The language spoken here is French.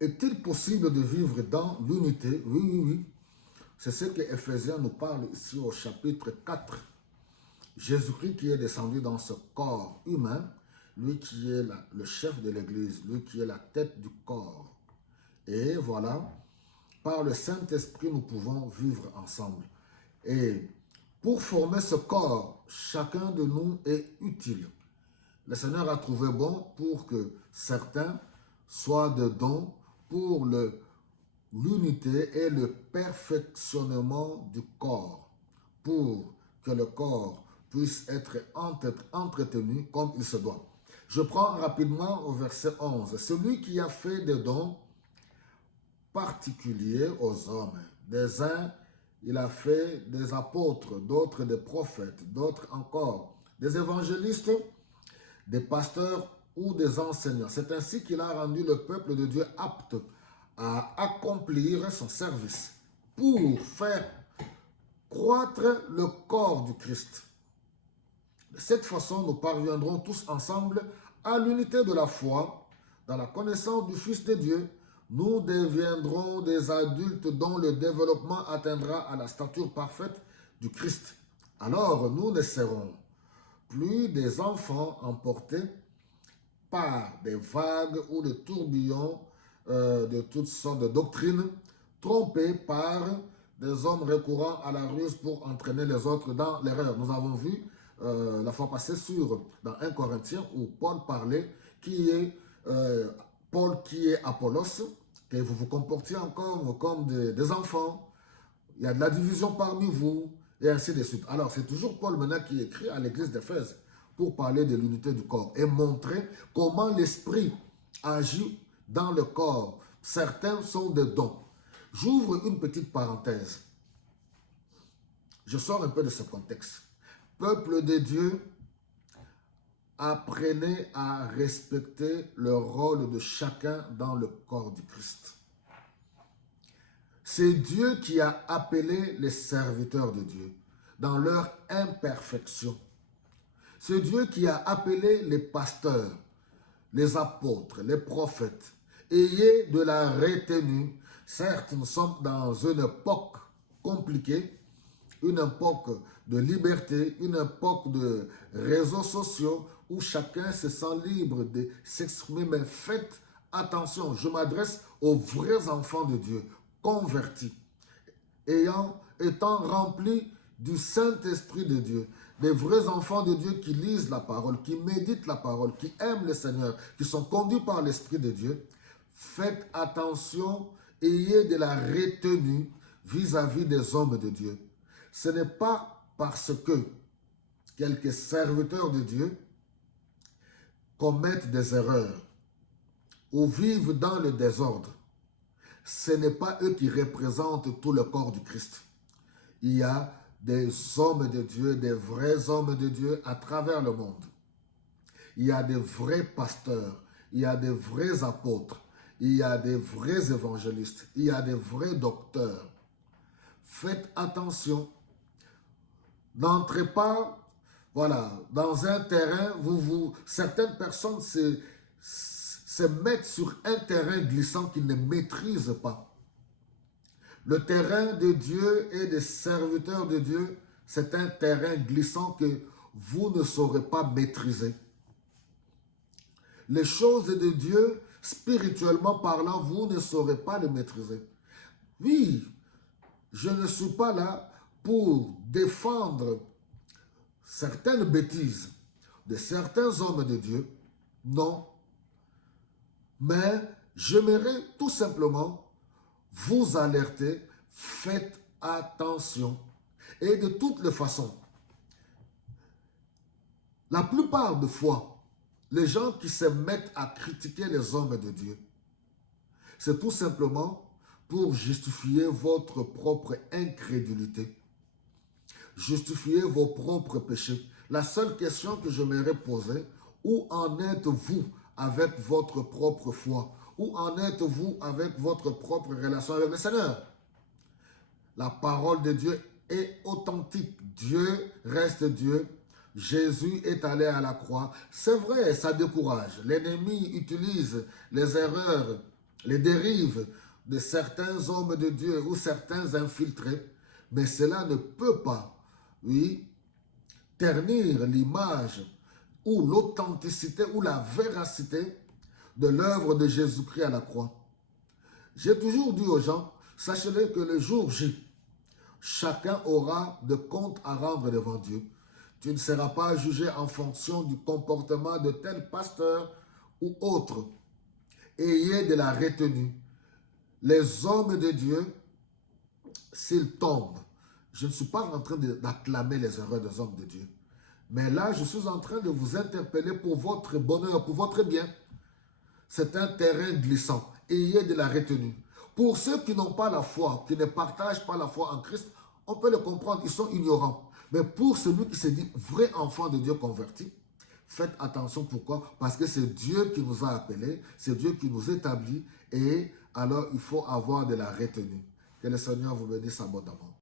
Est-il possible de vivre dans l'unité? Oui, oui, oui. C'est ce que Éphésiens nous parle ici au chapitre 4. Jésus-Christ qui est descendu dans ce corps humain, lui qui est le chef de l'Église, lui qui est la tête du corps. Et voilà, par le Saint-Esprit, nous pouvons vivre ensemble. Et pour former ce corps, chacun de nous est utile. Le Seigneur a trouvé bon pour que certains soient de dons pour l'unité et le perfectionnement du corps, pour que le corps puisse être entretenu comme il se doit. Je prends rapidement au verset 11. Celui qui a fait des dons particuliers aux hommes. Des uns, il a fait des apôtres, d'autres des prophètes, d'autres encore des évangélistes, des pasteurs ou des enseignants. C'est ainsi qu'il a rendu le peuple de Dieu apte à accomplir son service pour faire croître le corps du Christ. De cette façon, nous parviendrons tous ensemble à l'unité de la foi, dans la connaissance du Fils de Dieu. Nous deviendrons des adultes dont le développement atteindra à la stature parfaite du Christ. Alors, nous ne serons plus des enfants emportés par des vagues ou des tourbillons de toutes sortes de doctrines, trompés par des hommes recourant à la ruse pour entraîner les autres dans l'erreur. Nous avons vu la fois passée dans 1 Corinthiens où Paul parlait Paul qui est Apollos, que vous vous comportiez encore comme des enfants. Il y a de la division parmi vous, et ainsi de suite. Alors, c'est toujours Paul maintenant qui écrit à l'église d'Éphèse pour parler de l'unité du corps et montrer comment l'esprit agit dans le corps. Certains sont des dons. J'ouvre une petite parenthèse. Je sors un peu de ce contexte. Peuple de Dieu, apprenez à respecter le rôle de chacun dans le corps du Christ. C'est Dieu qui a appelé les serviteurs de Dieu dans leur imperfection. C'est Dieu qui a appelé les pasteurs, les apôtres, les prophètes. Ayez de la retenue. Certes, nous sommes dans une époque compliquée, une époque de liberté, une époque de réseaux sociaux où chacun se sent libre de s'exprimer. Mais faites attention, je m'adresse aux vrais enfants de Dieu, convertis, étant remplis du Saint-Esprit de Dieu, des vrais enfants de Dieu qui lisent la parole, qui méditent la parole, qui aiment le Seigneur, qui sont conduits par l'Esprit de Dieu. Faites attention, ayez de la retenue vis-à-vis des hommes de Dieu. Ce n'est pas parce que quelques serviteurs de Dieu commettent des erreurs ou vivent dans le désordre. Ce n'est pas eux qui représentent tout le corps du Christ. Il y a des hommes de Dieu, des vrais hommes de Dieu à travers le monde. Il y a des vrais pasteurs, il y a des vrais apôtres, il y a des vrais évangélistes, il y a des vrais docteurs. Faites attention. N'entrez pas, dans un terrain, certaines personnes se mettent sur un terrain glissant qu'ils ne maîtrisent pas. Le terrain de Dieu et des serviteurs de Dieu, c'est un terrain glissant que vous ne saurez pas maîtriser. Les choses de Dieu, spirituellement parlant, vous ne saurez pas les maîtriser. Oui, je ne suis pas là pour défendre certaines bêtises de certains hommes de Dieu. Non. Mais j'aimerais tout simplement vous alerter, faites attention. Et de toutes les façons, la plupart des fois, les gens qui se mettent à critiquer les hommes de Dieu, c'est tout simplement pour justifier votre propre incrédulité, justifier vos propres péchés. La seule question que je m'aimerais poser, où en êtes-vous avec votre propre foi? Où en êtes-vous avec votre propre relation avec le Seigneur? La parole de Dieu est authentique. Dieu reste Dieu. Jésus est allé à la croix. C'est vrai, ça décourage. L'ennemi utilise les erreurs les dérives de certains hommes de Dieu ou certains infiltrés, mais cela ne peut pas, oui, ternir l'image ou l'authenticité ou la véracité de l'œuvre de Jésus-Christ à la croix. J'ai toujours dit aux gens, sachez-le que le jour J, chacun aura de comptes à rendre devant Dieu. Tu ne seras pas jugé en fonction du comportement de tel pasteur ou autre. Ayez de la retenue. Les hommes de Dieu, s'ils tombent, je ne suis pas en train d'acclamer les erreurs des hommes de Dieu. Mais là, je suis en train de vous interpeller pour votre bonheur, pour votre bien. C'est un terrain glissant. Ayez de la retenue. Pour ceux qui n'ont pas la foi, qui ne partagent pas la foi en Christ, on peut le comprendre, ils sont ignorants. Mais pour celui qui se dit vrai enfant de Dieu converti, faites attention. Pourquoi? Parce que c'est Dieu qui nous a appelés, c'est Dieu qui nous établit, et alors il faut avoir de la retenue. Que le Seigneur vous bénisse abondamment.